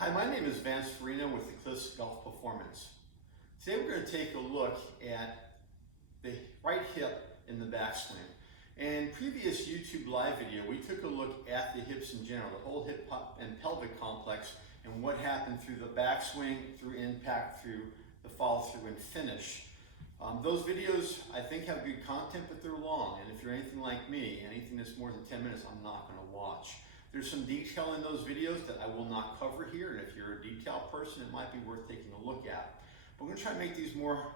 Hi, my name is Vance Farina with Eclipse Golf Performance. Today we're going to take a look at the right hip in the backswing. In previous YouTube live video, we took a look at the hips in general, the whole hip and pelvic complex, and what happened through the backswing, through impact, through the follow through and finish. Those videos I think have good content, but they're long, and if you're anything like me, anything that's more than 10 minutes, I'm not going to watch. There's some detail in those videos that I will not cover here, and if you're a detail person, it might be worth taking a look at. But we're going to try to make these more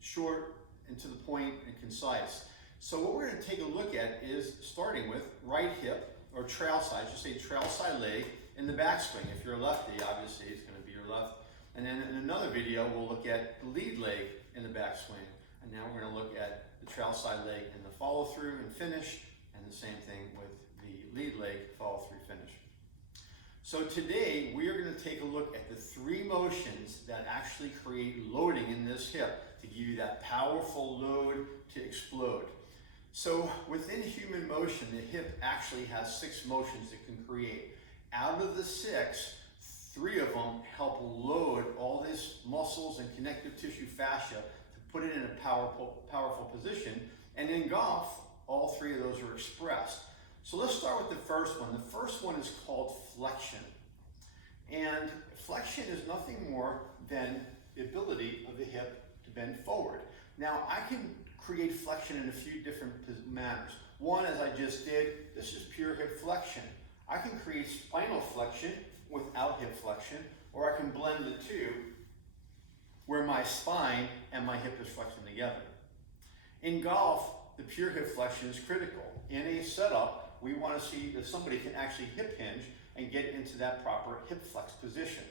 short and to the point and concise. So what we're going to take a look at is starting with right hip, or trail side, I should say trail side leg in the backswing. If you're a lefty, obviously it's going to be your left. And then in another video, we'll look at the lead leg in the backswing. And now we're going to look at the trail side leg in the follow through and finish, and the same thing with the lead leg follow through finish. So today we are going to take a look at the three motions that actually create loading in this hip to give you that powerful load to explode. So within human motion, the hip actually has 6 motions it can create. Out of the 6, 3 of them help load all these muscles and connective tissue fascia to put it in a powerful position. And in golf, all 3 of those are expressed. So let's start with the first one. The first one is called flexion. And flexion is nothing more than the ability of the hip to bend forward. Now I can create flexion in a few different manners. One, as I just did, this is pure hip flexion. I can create spinal flexion without hip flexion, or I can blend the two where my spine and my hip is flexing together. In golf, the pure hip flexion is critical. In a setup, we want to see that somebody can actually hip hinge and get into that proper hip flex position.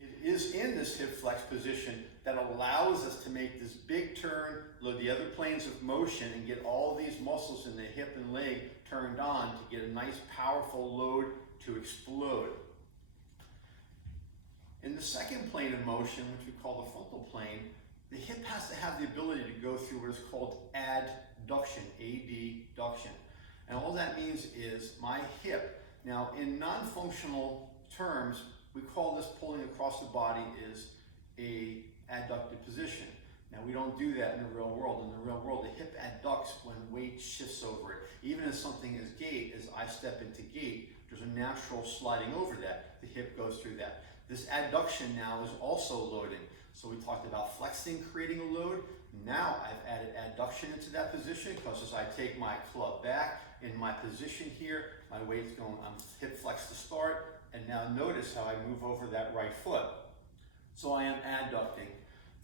It is in this hip flex position that allows us to make this big turn, load the other planes of motion, and get all these muscles in the hip and leg turned on to get a nice powerful load to explode. In the second plane of motion, which we call the frontal plane, the hip has to have the ability to go through what is called adduction, adduction. And all that means is my hip, now in non-functional terms, we call this pulling across the body is a adducted position. Now we don't do that in the real world. In the real world, the hip adducts when weight shifts over it. Even as something is gait, as I step into gait, there's a natural sliding over that. The hip goes through that. This adduction now is also loading. So we talked about flexing, creating a load. Now I've added adduction into that position because as I take my club back in my position here, my weight's going, I'm hip flex to start, and now notice how I move over that right foot. So I am adducting.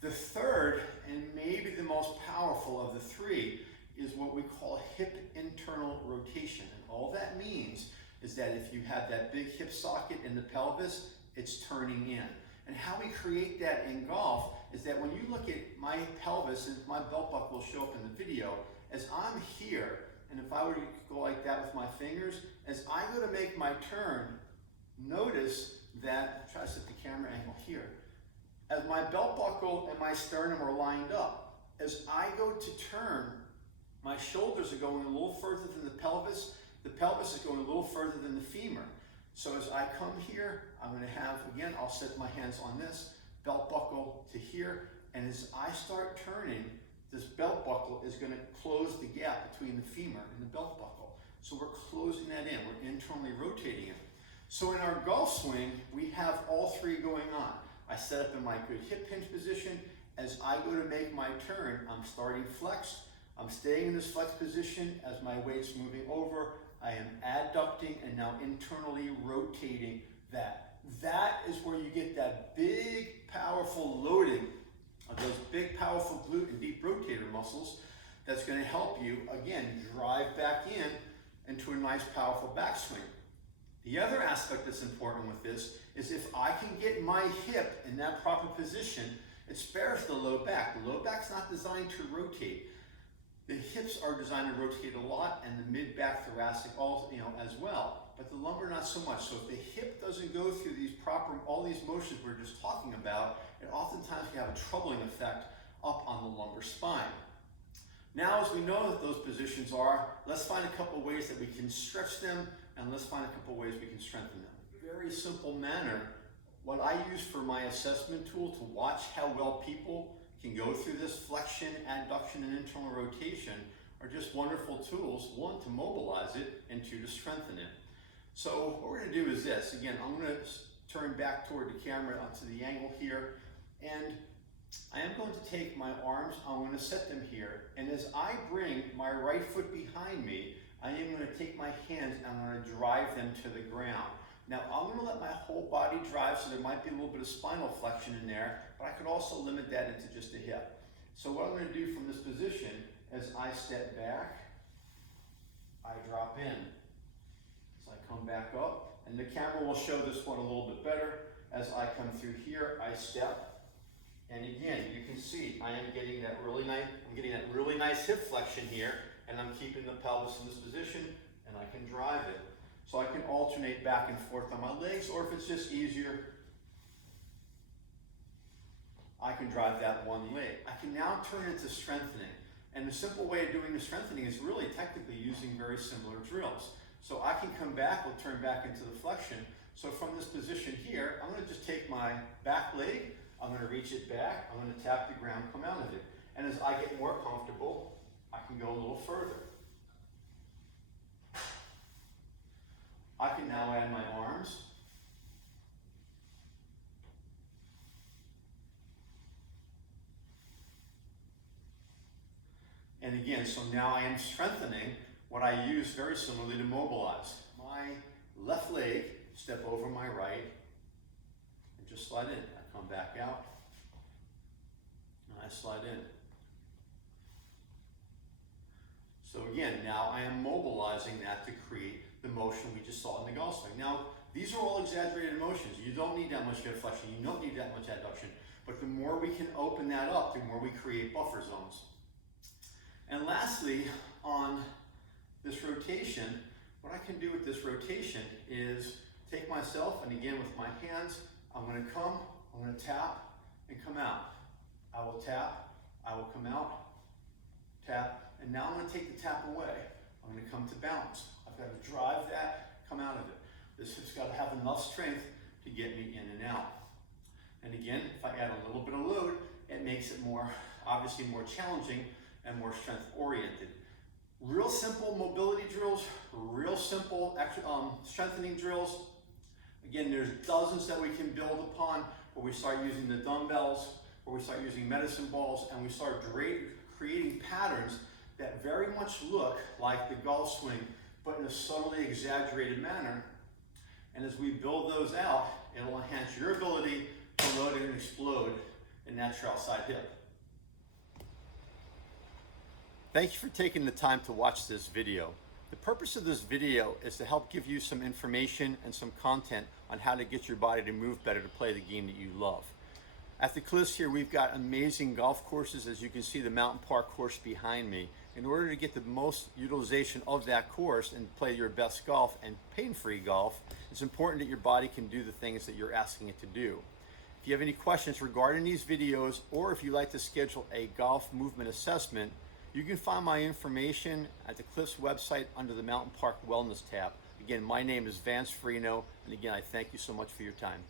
The third, and maybe the most powerful of the 3, is what we call hip internal rotation. And all that means is that if you have that big hip socket in the pelvis, it's turning in. And how we create that in golf is that when you look at my pelvis, and my belt buckle will show up in the video, as I'm here, and if I were to go like that with my fingers, as I go to make my turn, notice that, try to set the camera angle here, as my belt buckle and my sternum are lined up, as I go to turn, my shoulders are going a little further than the pelvis is going a little further than the femur. So as I come here, I'm going to have, again, I'll set my hands on this, belt buckle to here, and as I start turning, this belt buckle is going to close the gap between the femur and the belt buckle. So we're closing that in, we're internally rotating it. So in our golf swing, we have all 3 going on. I set up in my good hip hinge position. As I go to make my turn, I'm starting flexed. I'm staying in this flex position as my weight's moving over. I am adducting and now internally rotating that. That is where you get that big, powerful loading of those big, powerful glute and deep rotator muscles that's going to help you, again, drive back into a nice, powerful backswing. The other aspect that's important with this is if I can get my hip in that proper position, it spares the low back. The low back's not designed to rotate. The hips are designed to rotate a lot, and the mid-back thoracic also, as well. But the lumbar not so much. So if the hip doesn't go through all these motions we're just talking about, it oftentimes can have a troubling effect up on the lumbar spine. Now, as we know what those positions are, let's find a couple ways that we can stretch them, and let's find a couple ways we can strengthen them. Very simple manner what I use for my assessment tool to watch how well people can go through this flexion, adduction, and internal rotation are just wonderful tools, one, to mobilize it, and two, to strengthen it. So what we're gonna do is this. Again, I'm gonna turn back toward the camera onto the angle here, and I am going to take my arms, I'm going to set them here, and as I bring my right foot behind me, I am going to take my hands and I'm going to drive them to the ground. Now I'm going to let my whole body drive, so there might be a little bit of spinal flexion in there, but I could also limit that into just a hip. So what I'm going to do from this position, as I step back, I drop in. As I come back up, and the camera will show this one a little bit better. As I come through here, I step. And again, you can see I am getting that really nice hip flexion here, and I'm keeping the pelvis in this position, and I can drive it. So I can alternate back and forth on my legs, or if it's just easier, I can drive that one leg. I can now turn it to strengthening. And the simple way of doing the strengthening is really technically using very similar drills. So I can come back, we'll turn back into the flexion. So from this position here, I'm going to just take my back leg, I'm going to reach it back, I'm going to tap the ground, come out of it. And as I get more comfortable, I can go a little further. I can now add my arms. And again, so now I am strengthening what I use very similarly to mobilize. My left leg, step over my right, and just slide in. I come back out, and I slide in. So again, now I am mobilizing that to create the motion we just saw in the golf swing. Now, these are all exaggerated motions. You don't need that much hip flexion. You don't need that much adduction. But the more we can open that up, the more we create buffer zones. And lastly, on this rotation, what I can do with this rotation is take myself, and again with my hands, I'm going to come, I'm going to tap, and come out. I will tap, I will come out, tap, and now I'm going to take the tap away. I'm going to come to bounce. I've got to drive that, come out of it. This has got to have enough strength to get me in and out. And again, if I add a little bit of load, it makes it more, obviously more challenging and more strength oriented. Real simple mobility drills, real simple strengthening drills. Again, there's dozens that we can build upon, where we start using the dumbbells, where we start using medicine balls, and we start creating patterns that very much look like the golf swing, but in a subtly exaggerated manner. And as we build those out, it'll enhance your ability to load and explode in that trailside hip. Thank you for taking the time to watch this video. The purpose of this video is to help give you some information and some content on how to get your body to move better to play the game that you love. At the Cliffs here, we've got amazing golf courses. As you can see, the Mountain Park course behind me. In order to get the most utilization of that course and play your best golf and pain-free golf, it's important that your body can do the things that you're asking it to do. If you have any questions regarding these videos, or if you'd like to schedule a golf movement assessment, you can find my information at the Cliffs website under the Mountain Park Wellness tab. Again, my name is Vance Freno, and again, I thank you so much for your time.